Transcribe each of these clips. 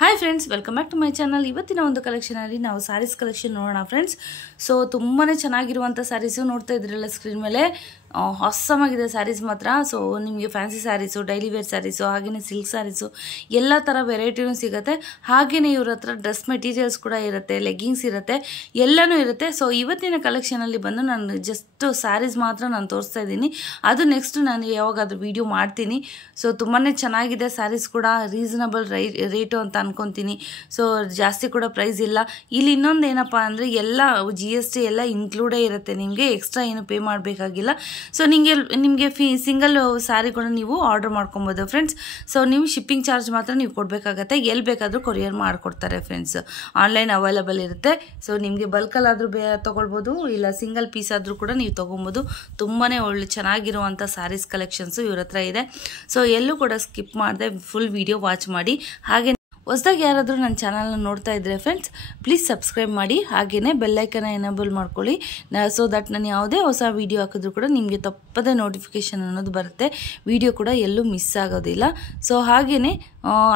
Hi friends, welcome back to my channel. ಇವತ್ತಿನ ಒಂದು ಕಲೆಕ್ಷನಲ್ಲಿ ನಾವು ಸ್ಯಾರೀಸ್ ಕಲೆಕ್ಷನ್ ನೋಡೋಣ ಫ್ರೆಂಡ್ಸ್. ಸೊ ತುಂಬಾ ಚೆನ್ನಾಗಿರುವಂಥ ಸ್ಯಾರೀಸು ನೋಡ್ತಾ ಇದ್ರಲ್ಲ ಸ್ಕ್ರೀನ್ ಮೇಲೆ. ಆಸಮ್ ಆಗಿದೆ ಸ್ಯಾರೀಸ್ ಮಾತ್ರ. ಸೊ ನಿಮಗೆ fancy sarees, daily wear sarees, ಹಾಗೆಯೇ ಸಿಲ್ಕ್ ಸ್ಯಾರೀಸು ಎಲ್ಲ ಥರ ವೆರೈಟಿನೂ ಸಿಗುತ್ತೆ. ಹಾಗೆಯೇ ಇವ್ರ ಹತ್ರ ಡ್ರೆಸ್ ಮೆಟೀರಿಯಲ್ಸ್ ಕೂಡ ಇರುತ್ತೆ, ಲೆಗ್ಗಿಂಗ್ಸ್ ಇರುತ್ತೆ, ಎಲ್ಲನೂ ಇರುತ್ತೆ. ಸೊ ಇವತ್ತಿನ ಕಲೆಕ್ಷನಲ್ಲಿ ಬಂದು ನಾನು ಜಸ್ಟ್ ಸ್ಯಾರೀಸ್ ಮಾತ್ರ ನಾನು ತೋರಿಸ್ತಾ ಇದ್ದೀನಿ. ಅದು ನೆಕ್ಸ್ಟ್ ನಾನು ಯಾವಾಗಾದ್ರೂ ವಿಡಿಯೋ ಮಾಡ್ತೀನಿ. ಸೊ ತುಂಬಾ ಚೆನ್ನಾಗಿದೆ ಸ್ಯಾರೀಸ್ ಕೂಡ, ರೀಸನಬಲ್ ರೇಟು ಅಂತ ಅನ್ಕೊತೀನಿ. ಸೊ ಜಾಸ್ತಿ ಕೂಡ ಪ್ರೈಸ್ ಇಲ್ಲ. ಇಲ್ಲಿ ಇನ್ನೊಂದು ಏನಪ್ಪ ಅಂದರೆ ಎಲ್ಲ GST ಎಲ್ಲ ಇನ್ಕ್ಲೂಡೇ ಇರುತ್ತೆ, ನಿಮಗೆ ಎಕ್ಸ್ಟ್ರಾ ಏನು ಪೇ ಮಾಡಬೇಕಾಗಿಲ್ಲ. ಸೊ ನಿಮಗೆ ಸಿಂಗಲ್ ಸ್ಯಾರಿ ಕೂಡ ನೀವು ಆರ್ಡರ್ ಮಾಡ್ಕೊಬೋದು ಫ್ರೆಂಡ್ಸ್. ಸೊ ನೀವು ಶಿಪ್ಪಿಂಗ್ ಚಾರ್ಜ್ ಮಾತ್ರ ನೀವು ಕೊಡಬೇಕಾಗತ್ತೆ. ಎಲ್ಲಿ ಬೇಕಾದರೂ ಕೊರಿಯರ್ ಮಾಡಿಕೊಡ್ತಾರೆ ಫ್ರೆಂಡ್ಸ್. ಆನ್ಲೈನ್ ಅವೈಲೇಬಲ್ ಇರುತ್ತೆ. ಸೊ ನಿಮಗೆ ಬಲ್ಕಲ್ಲಾದರೂ ತೊಗೊಳ್ಬೋದು, ಇಲ್ಲ ಸಿಂಗಲ್ ಪೀಸ್ ಆದರೂ ಕೂಡ ನೀವು ತೊಗೊಬೋದು. ತುಂಬಾ ಒಳ್ಳೆ ಚೆನ್ನಾಗಿರುವಂಥ ಸ್ಯಾರೀಸ್ ಕಲೆಕ್ಷನ್ಸು ಇವ್ರ ಹತ್ರ ಇದೆ. ಸೊ ಎಲ್ಲೂ ಕೂಡ ಸ್ಕಿಪ್ ಮಾಡದೆ ಫುಲ್ ವಿಡಿಯೋ ವಾಚ್ ಮಾಡಿ. ಹಾಗೆ ಹೊಸದಾಗಿ ಯಾರಾದರೂ ನನ್ನ ಚಾನಲ್ನ ನೋಡ್ತಾ ಇದ್ದರೆ ಫ್ರೆಂಡ್ಸ್, ಪ್ಲೀಸ್ ಸಬ್ಸ್ಕ್ರೈಬ್ ಮಾಡಿ, ಹಾಗೆಯೇ ಬೆಲ್ಲೈಕನ್ನ ಎನೇಬಲ್ ಮಾಡ್ಕೊಳ್ಳಿ. ಸೊ ದಟ್ ನಾನು ಯಾವುದೇ ಹೊಸ ವೀಡಿಯೋ ಹಾಕಿದ್ರೂ ಕೂಡ ನಿಮಗೆ ತಪ್ಪದೇ ನೋಟಿಫಿಕೇಷನ್ ಅನ್ನೋದು ಬರುತ್ತೆ. ವಿಡಿಯೋ ಕೂಡ ಎಲ್ಲೂ ಮಿಸ್ ಆಗೋದಿಲ್ಲ. ಸೊ ಹಾಗೆಯೇ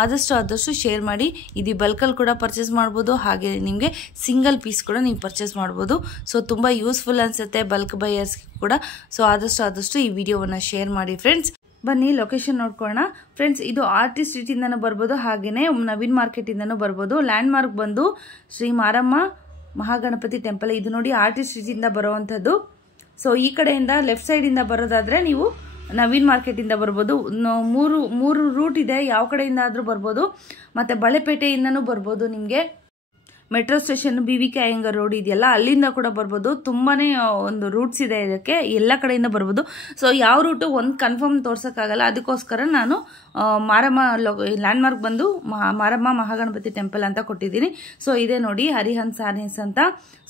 ಆದಷ್ಟು ಶೇರ್ ಮಾಡಿ. ಇದು ಬಲ್ಕಲ್ಲಿ ಕೂಡ ಪರ್ಚೇಸ್ ಮಾಡ್ಬೋದು, ಹಾಗೆ ನಿಮಗೆ ಸಿಂಗಲ್ ಪೀಸ್ ಕೂಡ ನೀವು ಪರ್ಚೇಸ್ ಮಾಡ್ಬೋದು. ಸೊ ತುಂಬ ಯೂಸ್ಫುಲ್ ಅನಿಸುತ್ತೆ ಬಲ್ಕ್ ಬೈಯರ್ಸ್ಗೆ ಕೂಡ. ಸೊ ಆದಷ್ಟು ಈ ವಿಡಿಯೋವನ್ನು ಶೇರ್ ಮಾಡಿ ಫ್ರೆಂಡ್ಸ್. ಬನ್ನಿ ಲೊಕೇಶನ್ ನೋಡ್ಕೊಳ್ಳೋಣ ಫ್ರೆಂಡ್ಸ್. ಇದು RT ಸ್ಟ್ರೀಟಿಂದನೂ ಬರ್ಬೋದು, ಹಾಗೆಯೇ ನವೀನ್ ಮಾರ್ಕೆಟಿಂದನೂ ಬರ್ಬೋದು. ಲ್ಯಾಂಡ್ ಮಾರ್ಕ್ ಬಂದು ಶ್ರೀ ಮಾರಮ್ಮ ಮಹಾಗಣಪತಿ ಟೆಂಪಲ್. ಇದು ನೋಡಿ RT ಸ್ಟ್ರೀಟಿಂದ ಬರುವಂಥದ್ದು. ಸೊ ಈ ಕಡೆಯಿಂದ ಲೆಫ್ಟ್ ಸೈಡಿಂದ ಬರೋದಾದರೆ ನೀವು ನವೀನ್ ಮಾರ್ಕೆಟಿಂದ ಬರ್ಬೋದು. ಮೂರು ರೂಟ್ ಇದೆ, ಯಾವ ಕಡೆಯಿಂದ ಆದರೂ ಬರ್ಬೋದು. ಮತ್ತು ಬಳೆಪೇಟೆಯಿಂದನೂ ಬರ್ಬೋದು. ನಿಮಗೆ metro station BVK Iyengar road ಇದೆಯಲ್ಲ, ಅಲ್ಲಿಂದ ಕೂಡ ಬರ್ಬೋದು. ತುಂಬಾ ಒಂದು ರೂಟ್ಸ್ ಇದೆ ಇದಕ್ಕೆ, ಎಲ್ಲ ಕಡೆಯಿಂದ ಬರ್ಬೋದು. ಸೊ ಯಾವ ರೂಟು ಒಂದು ಕನ್ಫರ್ಮ್ ತೋರ್ಸೋಕ್ಕಾಗಲ್ಲ, ಅದಕ್ಕೋಸ್ಕರ ನಾನು ಮಾರಮ್ಮ ಲ್ಯಾಂಡ್ ಮಾರ್ಕ್ ಬಂದು ಮಾರಮ್ಮ ಮಹಾಗಣಪತಿ ಟೆಂಪಲ್ ಅಂತ ಕೊಟ್ಟಿದ್ದೀನಿ. ಸೊ ಇದೇ ನೋಡಿ ಹರಿಹನ್ ಸ್ಯಾರೀಸ್ ಅಂತ.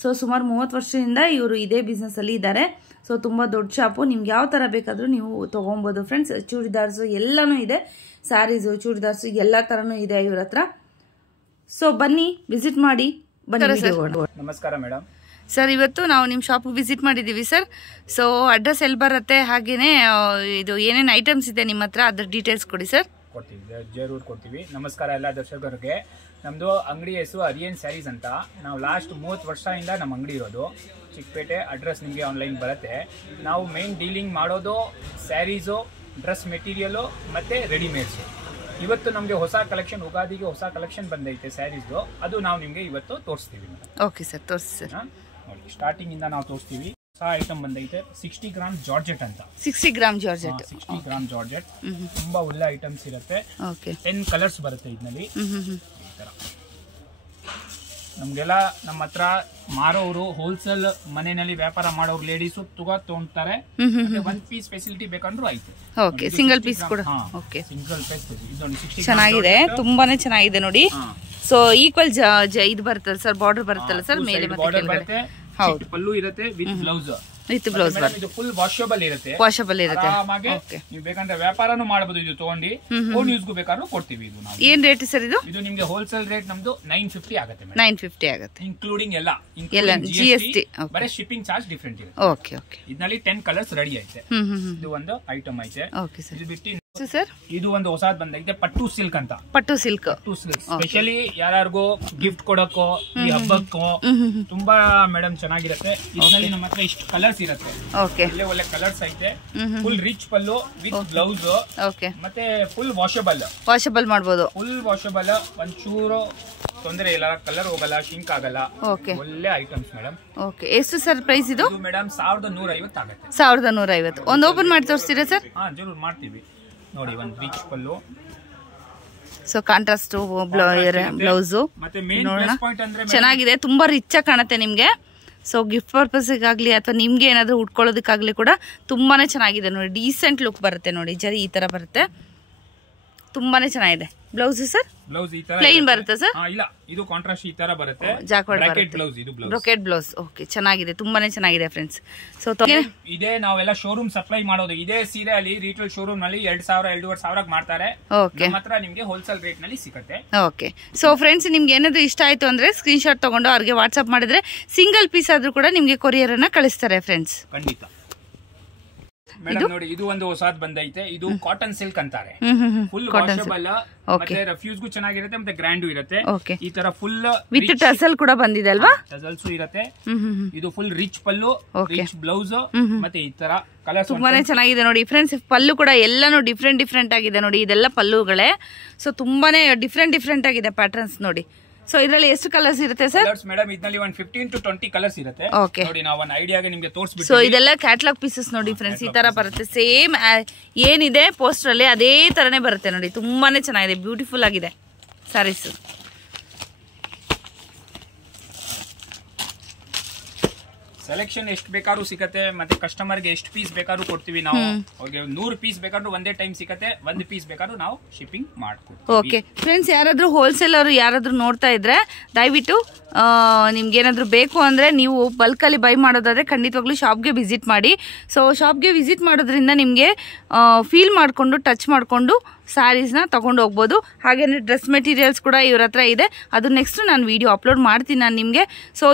ಸೊ ಸುಮಾರು 30 ವರ್ಷದಿಂದ ಇವರು ಇದೇ ಬಿಸ್ನೆಸ್ಸಲ್ಲಿ ಇದ್ದಾರೆ. ಸೊ ತುಂಬ ದೊಡ್ಡ ಶಾಪು. ನಿಮ್ಗೆ ಯಾವ ಥರ ಬೇಕಾದರೂ ನೀವು ತೊಗೊಬೋದು ಫ್ರೆಂಡ್ಸ್. ಚೂಡಿದಾರ್ಸು ಎಲ್ಲನೂ ಇದೆ, ಸ್ಯಾರೀಸು ಚೂಡಿದಾರ್ಸು ಎಲ್ಲ ಥರನೂ ಇದೆ ಇವ್ರ ಹತ್ರ. ಸೊ ಬನ್ನಿ ವಿಸಿಟ್ ಮಾಡಿ. ನಮಸ್ಕಾರ ಮೇಡಮ್. ಸರ್ ಇವತ್ತು ನಾವು ನಿಮ್ಮ ಶಾಪ್ ವಿಸಿಟ್ ಮಾಡಿದ್ದೀವಿ ಸರ್. ಸೊ ಅಡ್ರೆಸ್ ಎಲ್ಲಿ ಬರುತ್ತೆ, ಹಾಗೇನೆ ಇದು ಏನೇನು ಐಟಮ್ಸ್ ಇದೆ ನಿಮ್ಮ ಹತ್ರ, ಅದ್ರ ಡೀಟೇಲ್ಸ್ ಕೊಡಿ ಸರ್. ಕೊಡ್ತೀವಿ, ಜರೂರ್ ಕೊಡ್ತೀವಿ. ನಮಸ್ಕಾರ ಎಲ್ಲ ದರ್ಶಕರಿಗೆ. ನಮ್ಮದು ಅಂಗಡಿ ಹೆಸರು ಹರಿಯನ್ ಸ್ಯಾರೀಸ್ ಅಂತ. ನಾವು ಲಾಸ್ಟ್ 30 ವರ್ಷದಿಂದ ನಮ್ಮ ಅಂಗಡಿ ಇರೋದು ಚಿಕ್ಕಪೇಟೆ. ಅಡ್ರೆಸ್ ನಿಮಗೆ ಆನ್ಲೈನ್ ಬರುತ್ತೆ. ನಾವು ಮೇನ್ ಡೀಲಿಂಗ್ ಮಾಡೋದು ಸ್ಯಾರೀಸು, ಡ್ರೆಸ್ ಮೆಟೀರಿಯಲು ಮತ್ತು ರೆಡಿಮೇಡ್ಸು. ಇವತ್ತು ನಮಗೆ ಹೊಸ ಕಲೆಕ್ಷನ್, ಉಗಾದಿಗೆ ಹೊಸ ಕಲೆಕ್ಷನ್ ಬಂದೈತೆ ಸ್ಯಾರೀಸ್ದು, ಅದು ನಾವು ನಿಮಗೆ ಇವತ್ತು ತೋರಿಸ್ತೀವಿ. ಓಕೆ ಸರ್, ತೋರಿಸಿ ಸರ್. ನೋಡಿ, ಸ್ಟಾರ್ಟಿಂಗ್ ಇಂದ ನಾವು ತೋರಿಸ್ತೀವಿ. ಹೊಸ ಐಟಮ್ ಬಂದೈತೆ 60 ಗ್ರಾಮ್ ಜಾರ್ಜೆಟ್ ಅಂತ. 60 ಗ್ರಾಮ್ ಜಾರ್ಜೆಟ್. 60 ಗ್ರಾಮ್ ಜಾರ್ಜೆಟ್ ತುಂಬಾ ಒಳ್ಳೆ ಐಟಮ್ಸ್ ಇರುತ್ತೆ. 10 ಕಲರ್ಸ್ ಬರುತ್ತೆ ಇದರಲ್ಲಿ. ಈ ತರ ನಮ್ಗೆಲ್ಲ ನಮ್ಮ ಹತ್ರ ಮಾರೋರು, ಹೋಲ್ಸೇಲ್ ಮನೆಯಲ್ಲಿ ವ್ಯಾಪಾರ ಮಾಡೋರು ಲೇಡೀಸು ತೊಗೊಂತಾರೆ. ಒಂದ್ ಪೀಸ್ ಫೆಸಿಲಿಟಿ ಬೇಕಂದ್ರೂ ಆಯ್ತು. ಓಕೆ, ಸಿಂಗಲ್ ಪೀಸ್ ಕೂಡ. ಓಕೆ, ಸಿಂಗಲ್ ಪೀಸ್ ಚೆನ್ನಾಗಿದೆ, ತುಂಬಾನೇ ಚೆನ್ನಾಗಿದೆ ನೋಡಿ. ಸೊ ಈಕ್ವಲ್ ಇದು ಬರುತ್ತಲ್ಲ ಸರ್, ಬಾರ್ಡರ್ ಬರುತ್ತಲ್ಲ ಸರ್ ಮೇಲೆ ಮತ್ತೆ ಕೆಳಗಡೆ. ಹೌದು, ಪಲ್ಲು ಇರುತ್ತೆ ವಿತ್ ಬ್ಲೌಸ್. ವಿತ್ ಬ್ಲೌಸ್ ಇದು ಫುಲ್ ವಾಷಬಲ್ ಇರುತ್ತೆ. ವಾಷಬಲ್ ಇರುತ್ತೆ. ನೀವು ಬೇಕಂದ್ರೆ ವ್ಯಾಪಾರನೂ ಮಾಡಬಹುದು. ಇದು ತಗೊಂಡು ಓನ್ ಯೂಸ್ಗೂ ಬೇಕಾದ್ರೂ ಕೊಡ್ತೀವಿ. ಇದು ನಾವು ಏನ್ ರೇಟ್ ಸರ್ ಇದು? ಇದು ನಿಮಗೆ ಹೋಲ್ಸೇಲ್ ರೇಟ್ ನಮ್ದು 950 ಆಗುತ್ತೆ. 950 ಆಗುತ್ತೆ, ಇನ್ಕ್ಲೂಡಿಂಗ್ ಎಲ್ಲ GST. ಬರೀ ಶಿಪ್ಪಿಂಗ್ ಚಾರ್ಜ್ ಡಿಫ್ರೆಂಟ್ ಇರುತ್ತೆ. Okay okay. ಇದರಲ್ಲಿ 10 ಕಲರ್ಸ್ ರೆಡಿ ಐತೆ. ಇದು ಒಂದು ಐಟಮ್ ಐತೆ. Okay sir. ಇದು ಬಿಟ್ಟು ಸರ್ ಇದು ಒಂದು ಹೊಸದ್ ಬಂದೈತೆ ಪಟ್ಟು ಸಿಲ್ಕ್ ಅಂತ. ಪಟ್ಟು ಸಿಲ್ಕ್ ಸ್ಪೆಷಲಿ ಯಾರಿಗೂ ಗಿಫ್ಟ್ ಕೊಡಕ್ಕೋ, ಈ ಹಬ್ಬಕ್ಕೋ ತುಂಬಾ ಮೇಡಮ್ ಚೆನ್ನಾಗಿರುತ್ತೆ. ಇದರಲ್ಲಿ ನಮ್ಮ ಹತ್ರ ಇಷ್ಟು ಕಲರ್ಸ್ ಇರುತ್ತೆ. ಒಳ್ಳೆ ಒಳ್ಳೆ ಕಲರ್ಸ್ ಐತೆ. Full rich pallu with blouse. ಮತ್ತೆ ಫುಲ್ ವಾಷಬಲ್ ಮಾಡಬಹುದು. ಫುಲ್ ವಾಷಬಲ್, ಒಂಚೂರು ತೊಂದರೆ ಇಲ್ಲ, ಕಲರ್ ಹೋಗಲ್ಲ, ಶಿಂಕ್ ಆಗಲ್ಲ. ಒಳ್ಳೆ ಐಟಮ್ಸ್ ಮೇಡಮ್. ಓಕೆ, ಎಷ್ಟು ಸರ್ ಪ್ರೈಸ್ ಇದು? ಮೇಡಮ್ 1150 ಆಗುತ್ತೆ. 1150. ಒಂದು ಓಪನ್ ಮಾಡಿ ತೋರಿಸ್ತೀರಾ ಸರ್? ಹಾ, ಜರೂರ್ ಮಾಡ್ತೀವಿ. ನೋಡಿ, ಒಂದು ರಿಚ್ ಪಲ್ಲು. ಸೊ ಕಾಂಟ್ರಾಸ್ಟ್ ಬ್ಲೌಸ್ ನೋಡೋಣ, ಚೆನ್ನಾಗಿದೆ, ತುಂಬಾ ರಿಚ್ ಆಗಿ ಕಾಣುತ್ತೆ ನಿಮ್ಗೆ. ಸೊ ಗಿಫ್ಟ್ ಪರ್ಪಸ್ಗಾಗ್ಲಿ ಅಥವಾ ನಿಮ್ಗೆ ಏನಾದ್ರು ಉಟ್ಕೊಳ್ಳೋದಕ್ಕಾಗ್ಲಿ ಕೂಡ ತುಂಬಾನೇ ಚೆನ್ನಾಗಿದೆ ನೋಡಿ. ಡೀಸೆಂಟ್ ಲುಕ್ ಬರುತ್ತೆ ನೋಡಿ, ಜರಿ ಈ ತರ ಬರುತ್ತೆ, ತುಂಬಾನೇ ಚೆನ್ನಾಗಿದೆ. ಬ್ಲೌಸ್ ಸರ್ ಬ್ಲೌಸ್ ಈ ತರ ಪ್ಲೇನ್ ಬರುತ್ತೆ ಸರ್? ಇಲ್ಲ, ಇದು ಕಾಂಟ್ರಾಸ್ಟ್ ಈ ತರ ಬರುತ್ತೆ. Bracket blouse. ಇದು ಬ್ರೊಕೆಟ್ ಬ್ಲೌಸ್. ಓಕೆ, ಚೆನ್ನಾಗಿದೆ, ತುಂಬಾನೇ ಚೆನ್ನಾಗಿದೆ ಫ್ರೆಂಡ್ಸ್. ಸೊ ಇದೇ ನಾವೆಲ್ಲ ಶೋರೂಮ್ ಸಪ್ಲೈ ಮಾಡೋದು. ಇದೇ ಸೀರೆ ಅಲ್ಲಿ ರೀಟೇಲ್ ಶೋರೂಮ್ ನಲ್ಲಿ 2000-2500 ಮಾಡ್ತಾರೆ. ನಮ್ಮ ಹತ್ರ ನಿಮ್ಗೆ ಹೋಲ್ಸೇಲ್ ರೇಟ್ ನಲ್ಲಿ ಸಿಗುತ್ತೆ. ಓಕೆ. ಸೊ ಫ್ರೆಂಡ್ಸ್, ನಿಮ್ಗೆ ಏನಾದ್ರು ಇಷ್ಟ ಆಯ್ತು ಅಂದ್ರೆ ಸ್ಕ್ರೀನ್ ಶಾಟ್ ತಗೊಂಡು ಅವ್ರಿಗೆ ವಾಟ್ಸ್ಆಪ್ ಮಾಡಿದ್ರೆ ಸಿಂಗಲ್ ಪೀಸ್ ಆದ್ರೂ ಕೂಡ ನಿಮ್ಗೆ ಕೊರಿಯರ್ ಅನ್ನ ಕಳಿಸ್ತಾರೆ ಫ್ರೆಂಡ್ಸ್. ಖಂಡಿತ. ಮೇಡಮ್ ನೋಡಿ ಇದು ಒಂದು ಹೊಸದ್ ಬಂದೈತೆ. ಇದು ಕಾಟನ್ ಸಿಲ್ಕ್ ಅಂತಾರೆ. ಫುಲ್ ವಾಷಬಲ್ ಮತ್ತೆ ರಫ್ಯೂಸ್ಗೂ ಚೆನ್ನಾಗಿರುತ್ತೆ ಮತ್ತೆ ಗ್ರ್ಯಾಂಡು ಇರುತ್ತೆ. ಈ ತರ ಫುಲ್ ವಿತ್ ಟಸಲ್ ಕೂಡ ಬಂದಿದೆ ಅಲ್ವಾ? ಟಸಲ್ಸ್ ಇರುತ್ತೆ. ಇದು ಫುಲ್ ರಿಚ್ ಪಲ್ಲು, ರಿಚ್ ಬ್ಲೌಸ್ ಮತ್ತೆ ಈ ತರ ಕಲರ್ಸ್ ತುಂಬಾನೇ ಚೆನ್ನಾಗಿದೆ ನೋಡಿ ಫ್ರೆಂಡ್ಸ್. ಪಲ್ಲು ಕೂಡ ಎಲ್ಲಾನು ಡಿಫ್ರೆಂಟ್ ಆಗಿದೆ ನೋಡಿ. ಇದೆಲ್ಲ ಪಲ್ಲುಗಳೇ. ಸೊ ತುಂಬಾನೇ ಡಿಫ್ರೆಂಟ್ ಆಗಿದೆ ಪ್ಯಾಟರ್ನ್ಸ್ ನೋಡಿ. ಸೊ ಇದರಲ್ಲಿ ಎಷ್ಟು ಕಲರ್ಸ್ ಇರುತ್ತೆ ಸರ್? ಮೇಡಮ್ ಇದರಲ್ಲಿ 15 to 20 ಕಲರ್ಸ್ ಇರುತ್ತೆ. ನೋಡಿ ನಾವು ಒಂದು ಐಡಿಯಾಗೆ ನಿಮಗೆ ತೋರಿಸ್ಬಿಟ್ಟು. ಸೊ ಇದೆಲ್ಲ ಕ್ಯಾಟಲಾಗ್ ಪೀಸಸ್ ನೋಡಿ ಫ್ರೆಂಡ್ಸ್. ಈ ತರ ಬರುತ್ತೆ. ಸೇಮ್ ಏನಿದೆ ಪೋಸ್ಟರ್ ಅಲ್ಲಿ ಅದೇ ತರನೇ ಬರುತ್ತೆ ನೋಡಿ. ತುಂಬಾನೇ ಚೆನ್ನಾಗಿದೆ, ಬ್ಯೂಟಿಫುಲ್ ಆಗಿದೆ ಸ್ಯಾರೀಸ್. ಸೆಲೆಕ್ಷನ್ ಎಷ್ಟು ಬೇಕಾದ್ರೂ ಸಿಗುತ್ತೆ ಮತ್ತೆ ಕಸ್ಟಮರ್ಗೆ ಎಷ್ಟು ಪೀಸ್ ಬೇಕಾದ್ರೂ ಕೊಡ್ತೀವಿ ನಾವು. ಅವ್ರಿಗೆ 100 ಪೀಸ್ ಬೇಕಾದ್ರೂ ಒಂದೇ ಟೈಮ್ ಸಿಗುತ್ತೆ, 1 ಪೀಸ್ ಬೇಕಾದ್ರೂ ನಾವು ಶಿಪ್ಪಿಂಗ್ ಮಾಡ್ಕೊಡ್ತೀವಿ. ಓಕೆ ಫ್ರೆಂಡ್ಸ್, ಯಾರಾದ್ರೂ ಹೋಲ್ಸೇಲ್ ಅವರು ಯಾರಾದ್ರೂ ನೋಡ್ತಾ ಇದ್ರೆ ದಯವಿಟ್ಟು ನಿಮ್ಗೆ ಏನಾದ್ರು ಬೇಕು ಅಂದ್ರೆ ನೀವು ಬಲ್ಕ್ ಅಲ್ಲಿ ಬೈ ಮಾಡೋದಾದ್ರೆ ಖಂಡಿತವಾಗ್ಲೂ ಶಾಪ್ಗೆ ವಿಸಿಟ್ ಮಾಡಿ. ಸೊ ಶಾಪ್ಗೆ ವಿಸಿಟ್ ಮಾಡೋದ್ರಿಂದ ನಿಮ್ಗೆ ಫೀಲ್ ಮಾಡ್ಕೊಂಡು ಟಚ್ ಮಾಡ್ಕೊಂಡು ಸ್ಯಾರೀಸ್ನ ತಗೊಂಡು ಹೋಗ್ಬೋದು. ಹಾಗೇನೆ ಡ್ರೆಸ್ ಮೆಟೀರಿಯಲ್ಸ್ ಕೂಡ ಇವ್ರ ಹತ್ರ ಇದೆ. ಅದು ನೆಕ್ಸ್ಟ್ ನಾನು ವಿಡಿಯೋ ಅಪ್ಲೋಡ್ ಮಾಡ್ತೀನಿ ನಾನು ನಿಮಗೆ. ಸೊ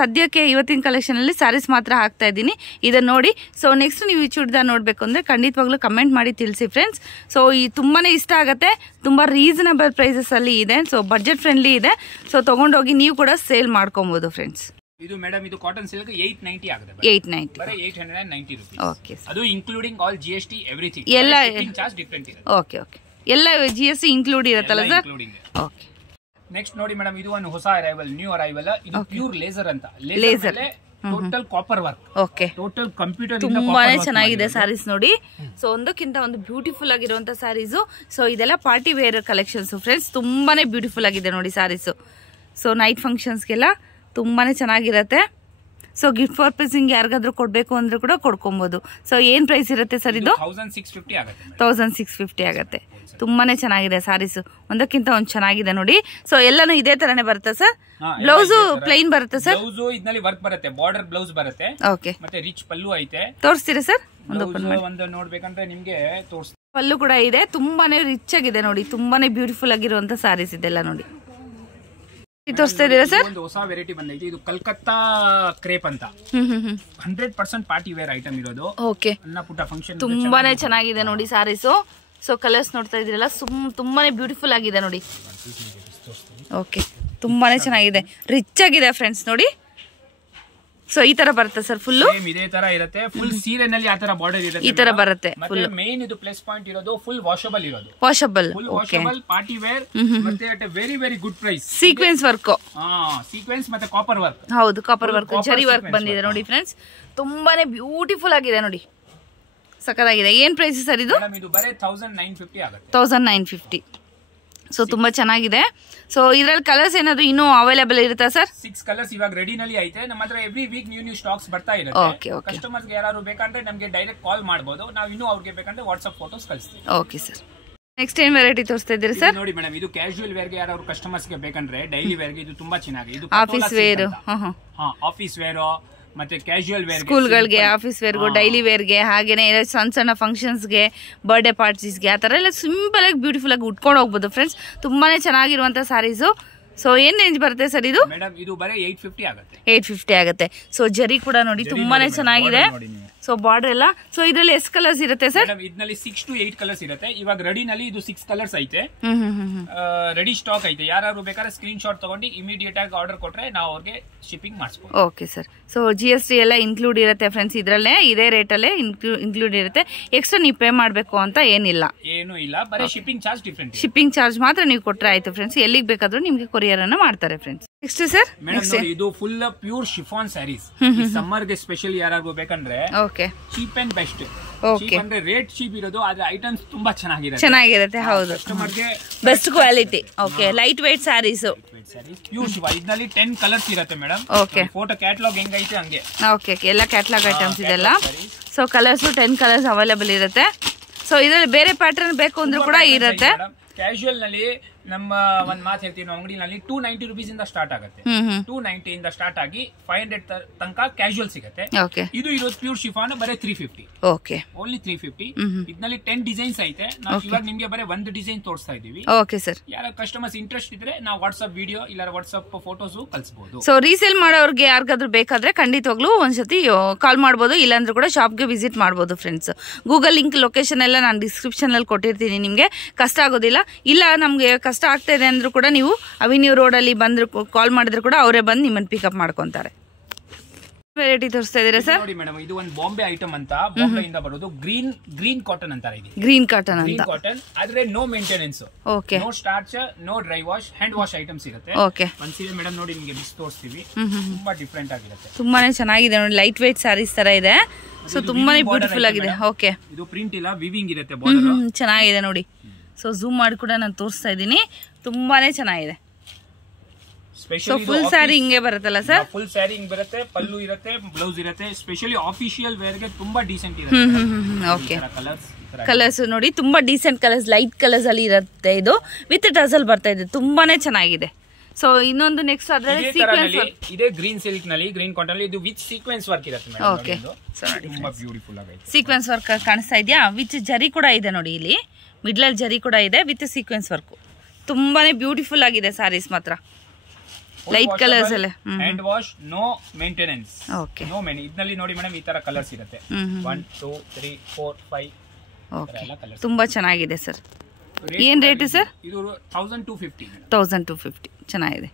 ಸದ್ಯಕ್ಕೆ ಇವತ್ತಿನ ಕಲೆಕ್ಷನಲ್ಲಿ ಸ್ಯಾರೀಸ್ ಮಾತ್ರ ಹಾಕ್ತಾ ಇದ್ದೀನಿ, ಇದನ್ನು ನೋಡಿ. ಸೊ ನೆಕ್ಸ್ಟ್ ನೀವು ಈ ಚೂಡಿದಾರ್ ನೋಡಬೇಕು ಅಂದರೆ ಖಂಡಿತವಾಗ್ಲೂ ಕಮೆಂಟ್ ಮಾಡಿ ತಿಳಿಸಿ ಫ್ರೆಂಡ್ಸ್. ಸೊ ಈ ತುಂಬಾ ಇಷ್ಟ ಆಗುತ್ತೆ, ತುಂಬ ರೀಸನಬಲ್ ಪ್ರೈಸಸಲ್ಲಿ ಇದೆ. ಸೊ ಬಡ್ಜೆಟ್ ಫ್ರೆಂಡ್ಲಿ ಇದೆ. ಸೊ ತೊಗೊಂಡೋಗಿ ನೀವು ಕೂಡ ಸೇಲ್ ಮಾಡ್ಕೊಬೋದು ಫ್ರೆಂಡ್ಸ್. ಇದು ಮೇಡಮ್ ಇದು ಕಾಟನ್ ಸಿಲ್ಕ್ 890 ಆಗುತ್ತೆ. 890 ಬರೀ 890 ರೂಪೀಸ್. ಓಕೆ, ಅದು ಇನ್ಕ್ಲೂಡಿಂಗ್ ಆಲ್ GST ಎವ್ರಿಥಿಂಗ್. ಎಲ್ಲ ಚಾರ್ಜ್ ಡಿಫರೆಂಟ್ ಇದೆ. ಓಕೆ ಎಲ್ಲ GST ಇನ್ಕ್ಲೂಡ್ ಇರುತ್ತಲ್ಲ ಸರ್? ಓಕೆ. ನೆಕ್ಸ್ಟ್ ನೋಡಿ ಮೇಡಮ್, ಇದು ಒಂದು ಹೊಸ ಅರೈವಲ್, ನ್ಯೂ ಅರೈವಲ್. ಇದು ಪ್ಯೂರ್ ಲೇಸರ್ ಅಂತ. Laser total copper work. Okay, total computer. ತುಂಬಾನೇ ಚೆನ್ನಾಗಿದೆ ಸ್ಯಾರೀಸ್ ನೋಡಿ. ಸೊ ಒಂದಕ್ಕಿಂತ ಒಂದು ಬ್ಯೂಟಿಫುಲ್ ಆಗಿರುವಂತ ಸ್ಯಾರೀಸು. ಸೊ ಇದೆಲ್ಲ ಪಾರ್ಟಿ ವೇರ್ ಕಲೆಕ್ಷನ್ಸ್ ಫ್ರೆಂಡ್ಸ್. ತುಂಬಾನೇ ಬ್ಯೂಟಿಫುಲ್ ಆಗಿದೆ ನೋಡಿ ಸ್ಯಾರೀಸು. ಸೊ ನೈಟ್ ಫಂಕ್ಷನ್ಸ್ಗೆಲ್ಲ ತುಂಬಾನೇ ಚೆನ್ನಾಗಿರುತ್ತೆ. ಸೊ ಗಿಫ್ಟ್ ಪರ್ಪಸಿಂಗ್ ಯಾರಿಗಾದ್ರೂ ಕೊಡಬೇಕು ಅಂದ್ರೆ ಕೂಡ ಕೊಡ್ಕೊಬಹುದು. ಸೊ ಏನ್ ಪ್ರೈಸ್ ಇರುತ್ತೆ ಸರ್ ಇದು? 1650 ಆಗುತ್ತೆ. ತುಂಬಾನೇ ಚೆನ್ನಾಗಿದೆ ಸ್ಯಾರೀಸ್, ಒಂದಕ್ಕಿಂತ ಒಂದು ಚೆನ್ನಾಗಿದೆ ನೋಡಿ. ಸೊ ಎಲ್ಲಾನು ಇದೇ ತರನೇ ಬರುತ್ತೆ ಸರ್? ಬ್ಲೌಸ್ ಪ್ಲೈನ್ ಬರುತ್ತೆ ಸರ್? ಬ್ಲೌಸ್ ಇದರಲ್ಲಿ ವರ್ಕ್ ಬರುತ್ತೆ, ಬಾರ್ಡರ್ ಬ್ಲೌಸ್ ಬರುತ್ತೆ. ಓಕೆ, ಮತ್ತೆ ರಿಚ್ ಪಲ್ಲು ಐತೆ. ತೋರಿಸ್ತೀರಾ ಸರ್? ಒಂದು ನೋಡ್ಬೇಕಂದ್ರೆ ನಿಮ್ಗೆ ತೋರಿಸ್ತೀನಿ. ಪಲ್ಲು ಕೂಡ ಇದೆ, ತುಂಬಾನೇ ರಿಚ್ ಆಗಿದೆ ನೋಡಿ. ತುಂಬಾನೇ ಬ್ಯೂಟಿಫುಲ್ ಆಗಿರುವಂತ ಸ್ಯಾರೀಸ್ ಇದೆಲ್ಲ ನೋಡಿ. ತೋರಿಸ್ತಾ ಇದೀರಾ ಸರ್? ಒಂದು ಹೊಸ ವೆರೈಟಿ ಬಂದೈತಿ. ಇದು ಕಲ್ಕತ್ತಾ ಕ್ರೇಪ್ ಅಂತ. 100% ಪಾರ್ಟಿ ವೇರ್ ಐಟಮ್ ಇರೋದು. ಓಕೆ, ಸಣ್ಣ ಪುಟ್ಟ ಫಂಕ್ಷನ್ ತುಂಬಾನೇ ಚೆನ್ನಾಗಿದೆ ನೋಡಿ ಸ್ಯಾರೀಸು. ಸೊ ಕಲರ್ಸ್ ನೋಡ್ತಾ ಇದ್ರಲ್ಲ, ತುಂಬಾನೇ ಬ್ಯೂಟಿಫುಲ್ ಆಗಿದೆ ನೋಡಿ. ಓಕೆ, ತುಂಬಾನೇ ಚೆನ್ನಾಗಿದೆ, ರಿಚ್ ಆಗಿದೆ ಫ್ರೆಂಡ್ಸ್ ನೋಡಿ. ಸೊ ಈ ತರ ಬರುತ್ತೆ ಸರ್ ಫುಲ್? ಇದೇ ತರ ಇರುತ್ತೆ. ಫುಲ್ ಸೀರೆನಲ್ಲಿ ಆ ತರ ಬಾರ್ಡರ್ ಇರುತ್ತೆ, ಈ ತರ ಬರುತ್ತೆ. ಫುಲ್ ಮೇನ್ ಇದು ಪ್ಲಸ್ ಪಾಯಿಂಟ್ ಇರೋದು ಫುಲ್ ವಾಷಬಲ್ ಇರೋದು. ವಾಷಬಲ್, ವಾಷಬಲ್ ಪಾರ್ಟಿ ವೇರ್ ಮತ್ತೆ at very very good price. Sequence work. Sequence ಮತ್ತೆ ಕಾಪರ್ ವರ್ಕ್. ಹೌದು, ಕಾಪರ್ ವರ್ಕ್, ಜರಿ ವರ್ಕ್ ಬಂದಿದೆ ನೋಡಿ ಫ್ರೆಂಡ್ಸ್. ತುಂಬಾನೇ ಬ್ಯೂಟಿಫುಲ್ ಆಗಿದೆ ನೋಡಿ, ಸಕ್ಕತ್ತಾಗಿದೆ. ಏನ್ ಪ್ರೈಸ್ ಸರ್ ಇದು? ಇದು ಬರೀ 1950 ಆಗುತ್ತೆ. 1950. ಸೊ ತುಂಬಾ ಚೆನ್ನಾಗಿದೆ. ಸೊ ಇದ್ರಲ್ಲಿ ಕಲರ್ಸ್ ಏನಾದ್ರು ಇನ್ನೂ ಅವೈಲೇಬಲ್ ಇರುತ್ತಾ ಸರ್? 6 ಕಲರ್ಸ್ ಇವಾಗ ರೆಡಿನಲ್ಲಿ ಐತೆ. ನಮ್ಮ ಹತ್ರ ಎವ್ರಿ ವೀಕ್ ನ್ಯೂ ಸ್ಟಾಕ್ಸ್ ಬರ್ತಾ ಇರುತ್ತೆ. ಕಸ್ಟಮರ್ಸ್ ಗೆ ಯಾರು ಬೇಕಂದ್ರೆ ನಮಗೆ ಡೈರೆಕ್ಟ್ ಕಾಲ್ ಮಾಡಬಹುದು. ನಾವು ಇನ್ನೂ ಅವ್ರಿಗೆ ಬೇಕಂದ್ರೆ ವಾಟ್ಸ್ಆಪ್ ಫೋಟೋಸ್ ಕಳಿಸ್ತೀವಿ. Okay sir. ನೆಕ್ಸ್ಟ್ ಏನ್ ವೆರೈಟಿ ತೋರಿಸ್ತಾ ಇದ್ದೀರಿ ಸರ್? ನೋಡಿ ಮೇಡಮ್, ಇದು ಕ್ಯಾಶುಯಲ್ ವೇರ್ ಗೆ ಯಾರು ಕಸ್ಟಮರ್ಸ್ ಗೆ ಬೇಕಂದ್ರೆ ಡೈಲಿ ವೇರ್ ಗೆ ಇದು ತುಂಬಾ ಚೆನ್ನಾಗಿದೆ. ಇದು ಆಫೀಸ್ ವೇರ್, ಆಫೀಸ್ ವೇರ್ ಮತ್ತೆ ಕ್ಯಾಶುಯಲ್ ವೇರ್, ಸ್ಕೂಲ್ಗಳಿಗೆ, ಆಫೀಸ್ ವೇರ್ಗೂ, ಡೈಲಿ ವೇರ್ಗೆ, ಹಾಗೇನೆ ಸಣ್ಣ ಸಣ್ಣ ಫಂಕ್ಷನ್ಸ್ಗೆ, ಬರ್ಡೇ ಪಾರ್ಟೀಸ್ಗೆ, ಆ ಥರ ಎಲ್ಲ ಸಿಂಪಲ್ ಆಗಿ ಬ್ಯೂಟಿಫುಲ್ ಆಗಿ ಉಟ್ಕೊಂಡು ಹೋಗ್ಬೋದು ಫ್ರೆಂಡ್ಸ್. ತುಂಬಾನೇ ಚೆನ್ನಾಗಿರುವಂತ ಸ್ಯಾರೀಸು. ಸೊ ಏನ್ ರೇಂಜ್ ಬರುತ್ತೆ ಸರ್ ಇದು? ಮೇಡಮ್ ಇದು ಬರೀ 850 ಆಗುತ್ತೆ. 850 ಆಗುತ್ತೆ. ಸೊ ಜರಿ ಕೂಡ ನೋಡಿ ತುಂಬಾನೇ ಚೆನ್ನಾಗಿದೆ. ಸೊ ಬಾರ್ಡರ್ ಎಲ್ಲ. ಸೊ ಇದರಲ್ಲಿ ಎಷ್ಟು ಕಲರ್ಸ್ ಇರುತ್ತೆ ಸರ್? ಇದರಲ್ಲಿ 6 to 8 ಕಲರ್ಸ್ ಇರುತ್ತೆ. ಇವಾಗ ರೆಡಿನಲ್ಲಿ ಇದು 6 ಕಲರ್ಸ್ ಐತೆ. ರೆಡಿ ಸ್ಟಾಕ್ ಐತೆ. ಯಾರು ಬೇಕಾದ್ರೆ ಸ್ಕ್ರೀನ್ ಶಾಟ್ ತಗೊಂಡು ಇಮಿಡಿಯೇಟ್ ಆಗಿ ಆರ್ಡರ್ ಕೊಟ್ರೆ ನಾವು ಅವ್ರಿಗೆ ಶಿಪ್ಪಿಂಗ್ ಮಾಡಿಸ್ಬೋದು. Okay sir. ಸೊ GST ಎಲ್ಲ ಇನ್ಕ್ಲೂಡ್ ಇರುತ್ತೆ ಫ್ರೆಂಡ್ಸ್. ಇದರಲ್ಲೇ ಇದೇ ರೇಟಲ್ಲೇ ಇನ್ಕ್ಲೂಡ್ ಇರುತ್ತೆ. ಎಕ್ಸ್ಟ್ರಾ ನೀವು ಪೇ ಮಾಡಬೇಕು ಅಂತ ಏನಿಲ್ಲ, ಏನು ಇಲ್ಲ. ಬರೀ shipping charge different. Shipping charge ಮಾತ್ರ ನೀವು ಕೊಟ್ರೆ ಆಯ್ತು ಫ್ರೆಂಡ್ಸ್. ಎಲ್ಲಿಗೆ ಬೇಕಾದ್ರೂ ನಿಮ್ಗೆ ಕೊರಿಯರ್ ಅನ್ನ ಮಾಡ್ತಾರೆ ಫ್ರೆಂಡ್ಸ್. Next sir? ಇದು full pure chiffon sarees. Summer ಗೆ ಸ್ಪೆಷಲ್ ಯಾರಾದ್ರೂ ಬೇಕಂದ್ರೆ ಚೀಪ್ ಅಂಡ್ ಬೆಸ್ಟ್. ಅಂದ್ರೆ ರೇಟ್ ಚೀಪ್ ಇರೋದು, ಆದ್ರೆ ಐಟಮ್ಸ್ ತುಂಬಾ ಚೆನ್ನಾಗಿರುತ್ತೆ. ಹೌದು, ಕಸ್ಟಮರ್ಗೆ best quality. Okay, light weight sarees. Pure chiffon. ಇದರಲ್ಲಿ 10 ಕಲರ್ಸ್ ಇರುತ್ತೆ ಮೇಡಮ್. ಓಕೆ, ಫೋಟೋ ಕ್ಯಾಟಲಾಗ್ ಹೆಂಗೈತೆ ಹಂಗೆ. ಓಕೆ, ಎಲ್ಲ ಕ್ಯಾಟಲಾಗ್ ಐಟಮ್ಸ್ ಇದೆಲ್ಲ. ಸೊ ಕಲರ್ಸ್ 10 ಕಲರ್ಸ್ ಅವೈಲೇಬಲ್ ಇರುತ್ತೆ. ಸೊ ಇದರಲ್ಲಿ ಬೇರೆ ಪ್ಯಾಟರ್ನ್ ಬೇಕು ಅಂದ್ರೂ ಕೂಡ ಇರುತ್ತೆ. ಕ್ಯಾಶುಯಲ್ ನಲ್ಲಿ ನಮ್ಮ ಒಂದ್ ಮಾತು ಹೇಳ್ತೀವಿ ನಾವು ಅಂಗಡಿನಲ್ಲಿ 290 rupees ಇಂದ ಸ್ಟಾರ್ಟ್ ಆಗುತ್ತೆ. 290 ಇಂದ ಸ್ಟಾರ್ಟ್ ಆಗಿ 500 ತನಕ ಕ್ಯಾಶುವಲ್ ಸಿಗುತ್ತೆ. ಇದು ಇರೋದು ಪ್ಯೂರ್ ಶಿಫಾನ್ ಬರೀ 350. ಓನ್ಲಿ 350. ಇದ್ರಲ್ಲಿ 10 ಡಿಸೈನ್ಸ್ ಐತೆ. ನಾವು ಇವಾಗ ನಿಮ್ಗೆ ಬರೀ ಒಂದು ಡಿಸೈನ್ ತೋರಿಸ್ತಾ ಇದೀವಿ. ಯಾರ ಕಸ್ಟಮರ್ಸ್ ಇಂಟ್ರೆಸ್ಟ್ ಇದ್ರೆ ನಾವು ವಾಟ್ಸ್ಆಪ್ ವಿಡಿಯೋ ಇಲ್ಲ ವಾಟ್ಸ್ಆಪ್ ಫೋಟೋಸ್ ಕಳಿಸಬಹುದು. ಸೊ ರೀಸೇಲ್ ಮಾಡೋರ್ಗೆ ಯಾರಿಗಾದ್ರೂ ಬೇಕಾದ್ರೆ ಖಂಡಿತವಾಗ್ಲೂ ಒಂದ್ಸತಿ ಕಾಲ್ ಮಾಡ್ಬೋದು, ಇಲ್ಲಾಂದ್ರೂ ಕೂಡ ಶಾಪ್ಗೆ ವಿಸಿಟ್ ಮಾಡ್ಬೋದು ಫ್ರೆಂಡ್ಸ್. ಗೂಗಲ್ ಲಿಂಕ್ ಲೊಕೇಶನ್ ಎಲ್ಲ ನಾನು ಡಿಸ್ಕ್ರಿಪ್ಷನ್ ಅಲ್ಲಿ ಕೊಟ್ಟಿರ್ತೀನಿ, ನಿಮ್ಗೆ ಕಷ್ಟ ಆಗೋದಿಲ್ಲ. ಇಲ್ಲ ನಮ್ಗೆ ಕಷ್ಟ ಆಗ್ತಾ ಇದೆ ಅಂದ್ರೂ ಕೂಡ ನೀವು ಅವಿನ್ಯೂ ರೋಡ್ ಅಲ್ಲಿ ಬಂದ್ರು ಕಾಲ್ ಮಾಡಿದ್ರು ಕೂಡ ಅವರೇ ಬಂದು ನಿಮ್ಮನ್ನ ಪಿಕಪ್ ಮಾಡ್ಕೊಂತಾರೆ. ವೆರೈಟಿ ತೋರಿಸ್ತಾ ಇದೀರಾ ಸರ್? ನೋಡಿ ಮೇಡಮ್, ಇದು ಒಂದು ಬಾಂಬೆ ಐಟಮ್ ಅಂತ, ಬಾಂಬೆ ಇಂದ ಬರೋದು ಗ್ರೀನ್ ಕಾಟನ್ ಅಂತಾರೆ. ಇದು ಗ್ರೀನ್ ಕಾಟನ್ ಅಂತ, ಕಾಟನ್ ಆದ್ರೆ no maintenance, no starch, no dry wash, hand wash items ಇರುತ್ತೆ. ಒಂದ್ ಸೀರೆ ಮೇಡಮ್ ನೋಡಿ ನಿಮಗೆ ಮಿಸ್ ತೋರಿಸ್ತೀವಿ, ತುಂಬಾ ಡಿಫ್ರೆಂಟ್ ಆಗಿರುತ್ತೆ. ತುಂಬಾನೇ ಚೆನ್ನಾಗಿದೆ ನೋಡಿ, ಲೈಟ್ ವೇಟ್ ಸಾರೀಸ್ ತರ ಇದೆ. ಸೊ ತುಂಬಾನೇ ಬ್ಯೂಟಿಫುಲ್ ಆಗಿದೆ. ಇದು ಪ್ರಿಂಟ್ ಇಲ್ಲ, ವಿವಿಂಗ್ ಇರುತ್ತೆ ಬಾರ್ಡರ್. ಚೆನ್ನಾಗಿದೆ ನೋಡಿ. ಸೊ ಝೂಮ್ ಮಾಡಿ ಕೂಡ ನಾನು ತೋರಿಸ್ತಾ ಇದ್ದೀನಿ, ತುಂಬಾನೇ ಚೆನ್ನಾಗಿದೆ. ಫುಲ್ ಸ್ಯಾರಿ ಹಿಂಗೆ ಬರುತ್ತಲ್ಲ ಸರ್? ಫುಲ್ ಸ್ಯಾರಿ ಹಿಂಗ್ ಬರುತ್ತೆ, ಪಲ್ಲು ಇರುತ್ತೆ, ಬ್ಲೌಸ್ ಇರುತ್ತೆ. ಸ್ಪೆಷಲಿ ಆಫಿಷಿಯಲ್ ವೇರ್ ಗೆ ತುಂಬಾ ಡೀಸೆಂಟ್ ಇರುತ್ತೆ. ಕಲರ್ಸ್ ನೋಡಿ, ತುಂಬಾ ಡೀಸೆಂಟ್ ಕಲರ್ಸ್, ಲೈಟ್ ಕಲರ್ಸ್ ಅಲ್ಲಿ ಇರುತ್ತೆ. ಇದು ವಿತ್ ಟಸಲ್ ಬರ್ತಾ ಇದೆ, ತುಂಬಾನೇ ಚೆನ್ನಾಗಿದೆ. ಸೊ ಇನ್ನೊಂದು ನೆಕ್ಸ್ಟ್ ಅದರಲ್ಲಿ ಸೀಕ್ವೆನ್ಸ್ ಇದೆ, ಗ್ರೀನ್ ಸಿಲ್ಕ್ ನಲ್ಲಿ, ಗ್ರೀನ್ ಕಾಟನ್ ಅಲ್ಲಿ. ಇದು ವಿತ್ ಸೀಕ್ವೆನ್ಸ್ ವರ್ಕ್ ಇರುತ್ತೆ ಮೇಡಂ. ಓಕೆ, ತುಂಬಾ ಬ್ಯೂಟಿಫುಲ್ ಆಗೈತೆ. ಸೀಕ್ವೆನ್ಸ್ ವರ್ಕ್ ಕಾಣಿಸ್ತಾ ಇದೆಯಾ? ವಿತ್ ಜರಿ ಕೂಡ ಇದೆ ನೋಡಿ, ಇಲ್ಲಿ ಮಿಡ್ಲ್ ಅಲ್ಲಿ ಜರಿ ಕೂಡ ಇದೆ ವಿತ್ ಸೀಕ್ವೆನ್ಸ್ ವರ್ಕ್. ತುಂಬಾನೇ ಬ್ಯೂಟಿಫುಲ್ ಆಗಿದೆ ಸಾರೀಸ್ ಮಾತ್ರ. ಲೈಟ್ ಕಲರ್ಸ್ ಅಲ್ಲ, hand wash, no maintenance, no many. ಇದರಲ್ಲಿ ನೋಡಿ ಮೇಡಮ್ ಈ ತರ ಕಲರ್ಸ್ ಇರುತ್ತೆ. 1 2 3 4 5. ಓಕೆ, ತುಂಬಾ ಚೆನ್ನಾಗಿದೆ ಸರ್. ಏನ್ ರೇಟ್ ಸರ್? ಇದು 1250. 1250 ಚೆನ್ನಾಗಿದೆ.